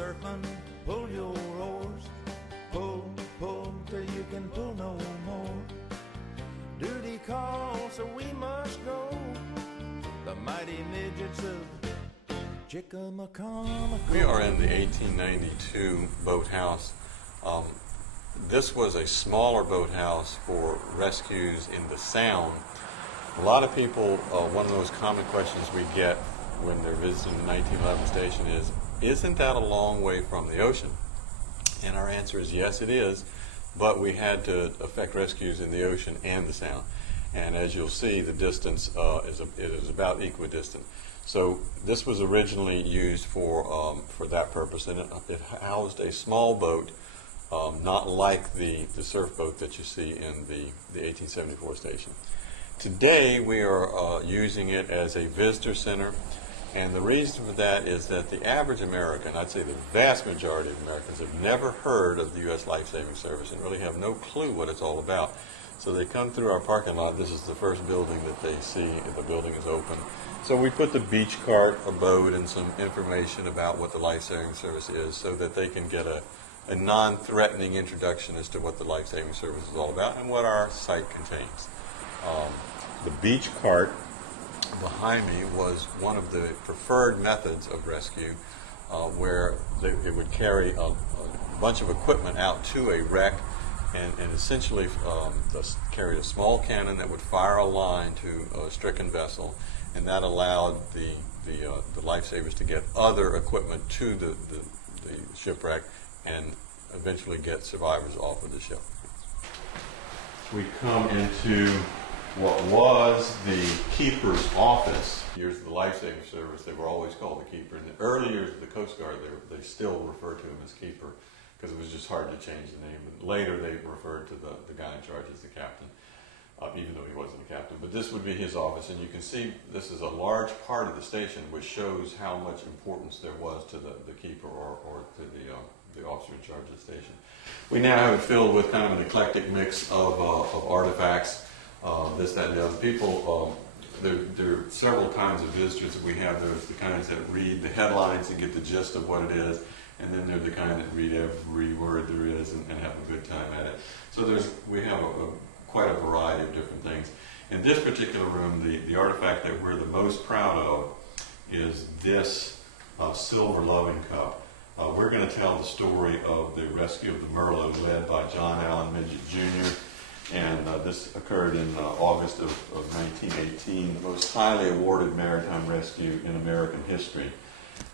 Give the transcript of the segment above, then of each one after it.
surfing, pull your oars. Pull, pull till you can pull no more. Duty calls, so we must go. The mighty midgets of Chicamacomico. We are in the 1892 boathouse. This was a smaller boathouse for rescues in the Sound. A lot of people, one of those common questions we get when they're visiting the 1911 station is, isn't that a long way from the ocean? And our answer is yes, it is, but we had to effect rescues in the ocean and the Sound. And as you'll see, the distance is about equidistant. So this was originally used for that purpose, and it housed a small boat, not like the surf boat that you see in the 1874 station. Today we are using it as a visitor center. And the reason for that is that the average American, I'd say the vast majority of Americans, have never heard of the U.S. Life-Saving Service and really have no clue what it's all about. So they come through our parking lot. This is the first building that they see if the building is open. So we put the beach cart, a boat, and some information about what the Life-Saving Service is so that they can get a non-threatening introduction as to what the Life-Saving Service is all about and what our site contains. The beach cart behind me was one of the preferred methods of rescue, where it would carry a bunch of equipment out to a wreck and essentially carry a small cannon that would fire a line to a stricken vessel, and that allowed the lifesavers to get other equipment to the shipwreck and eventually get survivors off of the ship. We come into what was the keeper's office. Years of the Life-Saving Service, they were always called the keeper. In the early years of the Coast Guard, they still referred to him as keeper because it was just hard to change the name. And later they referred to the guy in charge as the captain, even though he wasn't a captain. But this would be his office, and you can see this is a large part of the station, which shows how much importance there was to the keeper or to the officer in charge of the station. We now have it filled with kind of an eclectic mix of artifacts. This, that, and the other. People, there are several kinds of visitors that we have. There's the kinds that read the headlines and get the gist of what it is, and then there's the kind that read every word there is and have a good time at it. So we have quite a variety of different things. In this particular room, the artifact that we're the most proud of is this silver loving cup. We're going to tell the story of the rescue of the Merlot led by John Allan Midget Jr., and this occurred in August of 1918, the most highly awarded maritime rescue in American history.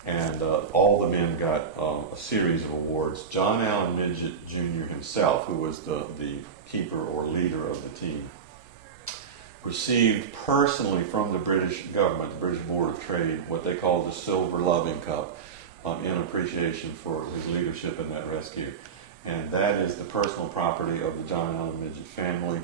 And all the men got a series of awards. John Allan Midget Jr. himself, who was the keeper or leader of the team, received personally from the British government, the British Board of Trade, what they called the Silver Loving Cup, in appreciation for his leadership in that rescue. And that is the personal property of the John Allan Midget family,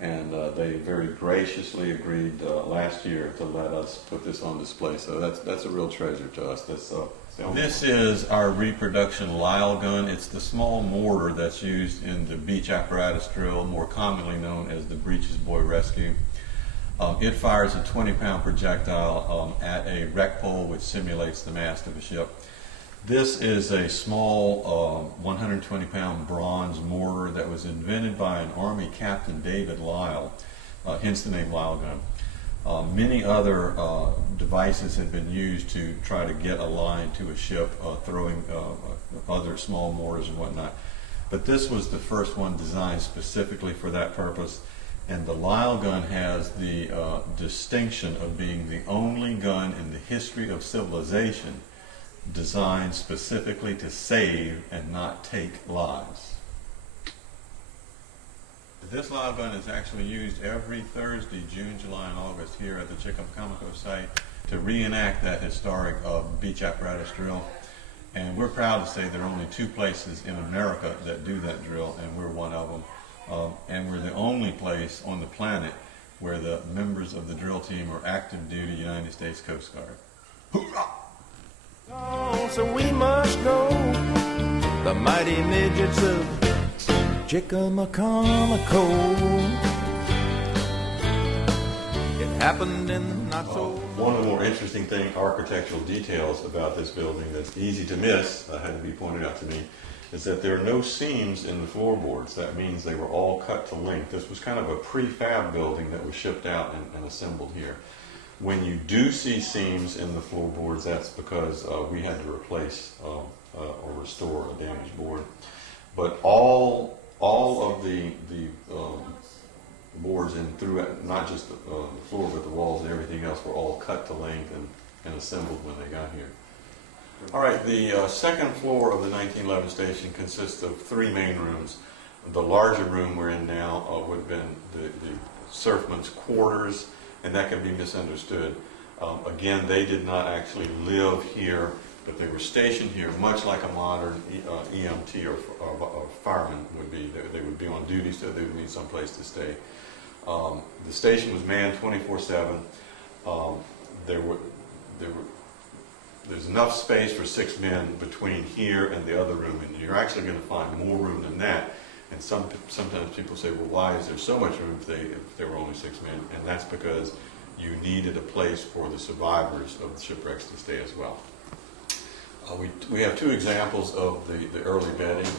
and they very graciously agreed last year to let us put this on display. So that's a real treasure to us. This is our reproduction Lyle gun. It's the small mortar that's used in the beach apparatus drill, more commonly known as the Breeches Buoy Rescue. It fires a 20-pound projectile at a wreck pole, which simulates the mast of a ship. This is a small 120-pound bronze mortar that was invented by an Army Captain David Lyle, hence the name Lyle gun. Many other devices have been used to try to get a line to a ship, throwing other small mortars and whatnot. But this was the first one designed specifically for that purpose. And the Lyle gun has the distinction of being the only gun in the history of civilization designed specifically to save and not take lives. This Lyle gun is actually used every Thursday, June, July, and August here at the Chicamacomico site to reenact that historic beach apparatus drill. And we're proud to say there are only 2 places in America that do that drill, and we're one of them. And we're the only place on the planet where the members of the drill team are active duty United States Coast Guard. Hoorah! Oh, so we must go, the mighty midgets of Chicamacomico. It happened in not so One of the more interesting architectural details about this building that's easy to miss, had to be pointed out to me, is that there are no seams in the floorboards. That means they were all cut to length. This was kind of a prefab building that was shipped out and assembled here. When you do see seams in the floorboards, that's because we had to replace or restore a damaged board. But all of the boards in through not just the floor but the walls and everything else were all cut to length and assembled when they got here. All right, the second floor of the 1911 station consists of 3 main rooms. The larger room we're in now would have been the surfman's quarters, and that can be misunderstood. Again, they did not actually live here, but they were stationed here, much like a modern EMT or fireman would be. They would be on duty, so they would need some place to stay. The station was manned 24/7. There's enough space for 6 men between here and the other room, and you're actually going to find more room than that. And sometimes people say, well, why is there so much room if there were only 6 men? And that's because you needed a place for the survivors of the shipwrecks to stay as well. We have 2 examples of the early bedding.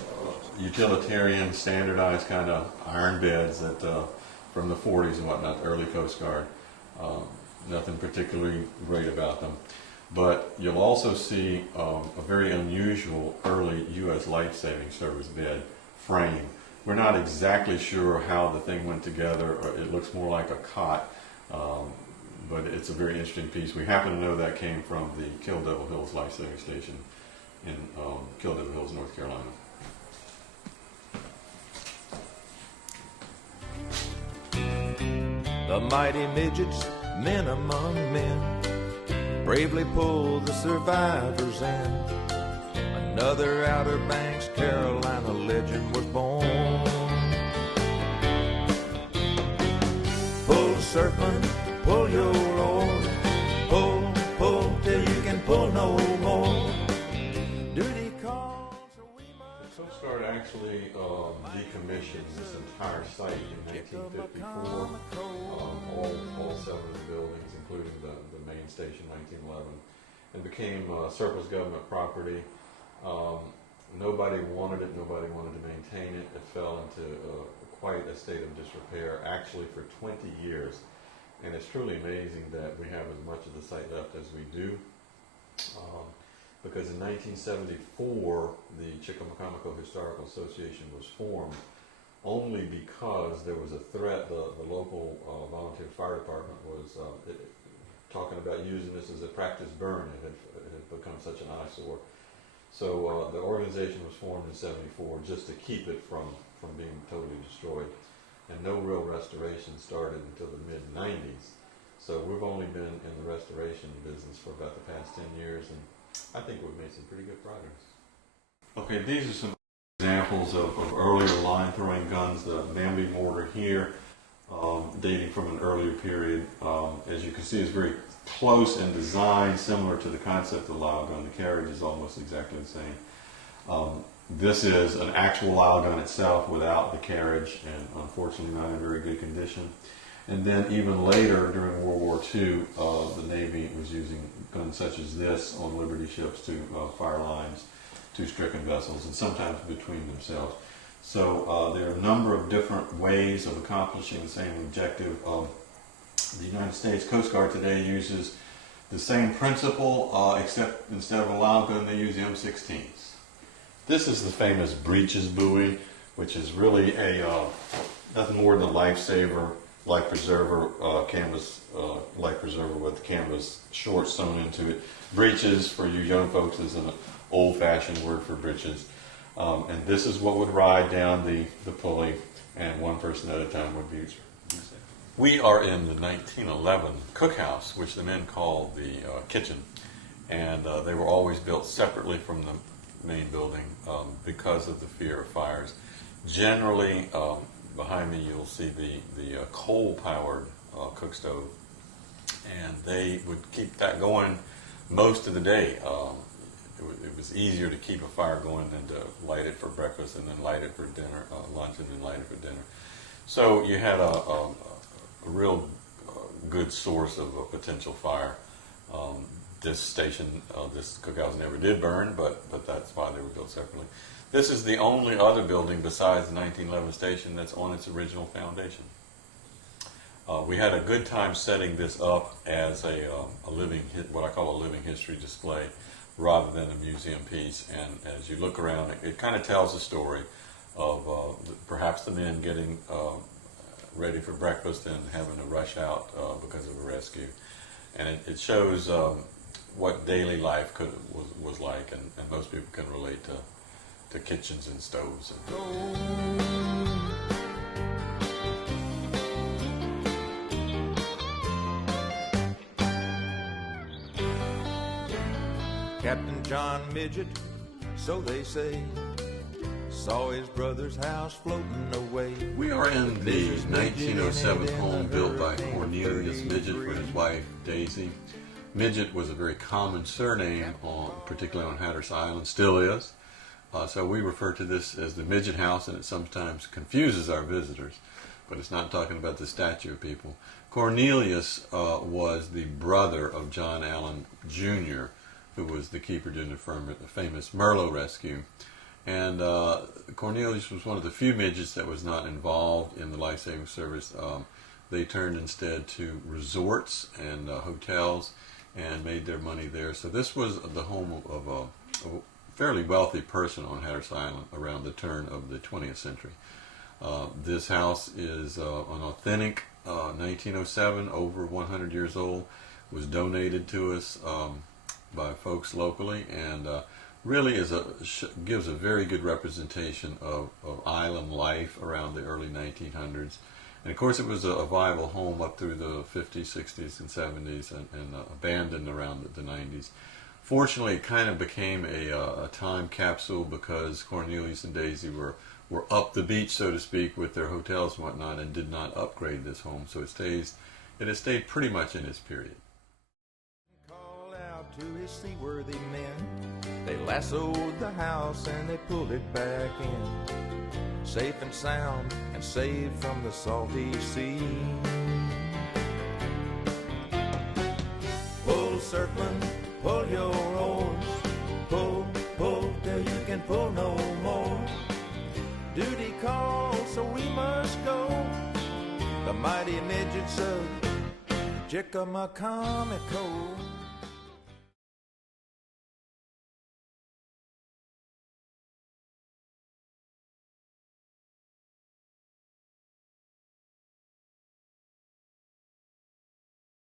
Utilitarian, standardized kind of iron beds that from the 40s and whatnot, early Coast Guard. Nothing particularly great about them. But you'll also see a very unusual early U.S. Life-Saving Service bed frame. We're not exactly sure how the thing went together. It looks more like a cot, but it's a very interesting piece. We happen to know that came from the Kill Devil Hills Life-Saving Station in Kill Devil Hills, North Carolina. The mighty midgets, men among men, bravely pull the survivors in. Another Outer Banks, Carolina legend was born. Pull, surfman, pull your oar. Pull, pull till you can pull no more. Duty calls, so we must. The Coast Guard actually decommissioned this entire site in 1954. All 7 of the buildings, including the main station, 1911, and became surplus government property. Nobody wanted it, nobody wanted to maintain it. It fell into quite a state of disrepair, actually for 20 years. And it's truly amazing that we have as much of the site left as we do. Because in 1974, the Chicamacomico Historical Association was formed only because there was a threat. The local volunteer fire department was talking about using this as a practice burn. It had become such an eyesore. So the organization was formed in '74 just to keep it from being totally destroyed. And no real restoration started until the mid-90s. So we've only been in the restoration business for about the past 10 years, and I think we've made some pretty good progress. Okay, these are some examples of earlier line throwing guns. The Bambi mortar here, dating from an earlier period. As you can see, it's very close in design, similar to the concept of Lyle gun. The carriage is almost exactly the same. This is an actual Lyle gun itself without the carriage, and unfortunately not in very good condition. And then even later, during World War II, the Navy was using guns such as this on Liberty ships to fire lines to stricken vessels, and sometimes between themselves. So there are a number of different ways of accomplishing the same objective. The United States Coast Guard today uses the same principle, except instead of a Lyle gun, they use M16s. This is the famous breeches buoy, which is really a nothing more than a lifesaver, life preserver, canvas life preserver with canvas shorts sewn into it. Breeches, for you young folks, is an old-fashioned word for breeches. And this is what would ride down the pulley, and one person at a time would be used. We are in the 1911 cookhouse, which the men call the kitchen, and they were always built separately from the main building because of the fear of fires. Generally, behind me you'll see the coal-powered cook stove, and they would keep that going most of the day. It was easier to keep a fire going than to light it for breakfast and then light it for dinner, lunch, and then light it for dinner. So you had a real good source of a potential fire. This station, this cookhouse never did burn, but that's why they were built separately. This is the only other building besides the 1911 station that's on its original foundation. We had a good time setting this up as a living, what I call a living history display, rather than a museum piece. And as you look around, it kind of tells a story of perhaps the men getting ready for breakfast and having to rush out because of a rescue. And it shows what daily life was like, and most people can relate to kitchens and stoves. Captain John Midget, so they say, saw his brother's house floating away. We are in the 1907 home built by Cornelius Midget for his wife Daisy. Midget was a very common surname, particularly on Hatteras Island, still is. So we refer to this as the Midget House, and it sometimes confuses our visitors, but it's not talking about the statue of people. Cornelius was the brother of John Allan Jr., who was the keeper during the famous Merlot rescue. And Cornelius was one of the few midgets that was not involved in the life-saving service. They turned instead to resorts and hotels and made their money there. So this was the home of a fairly wealthy person on Hatteras Island around the turn of the 20th century. This house is an authentic 1907, over 100 years old, was donated to us by folks locally, and really gives a very good representation of island life around the early 1900s. And of course it was a viable home up through the 50s, 60s, and 70s, and abandoned around the 90s. Fortunately, it kind of became a time capsule because Cornelius and Daisy were up the beach, so to speak, with their hotels and whatnot, and did not upgrade this home. So it has stayed pretty much in its period. Call out to his seaworthy men. They lassoed the house and they pulled it back in, safe and sound and saved from the salty sea. Pull, surfman, pull your oars. Pull, pull till you can pull no more. Duty calls, so we must go. The mighty midgets of Chicamacomico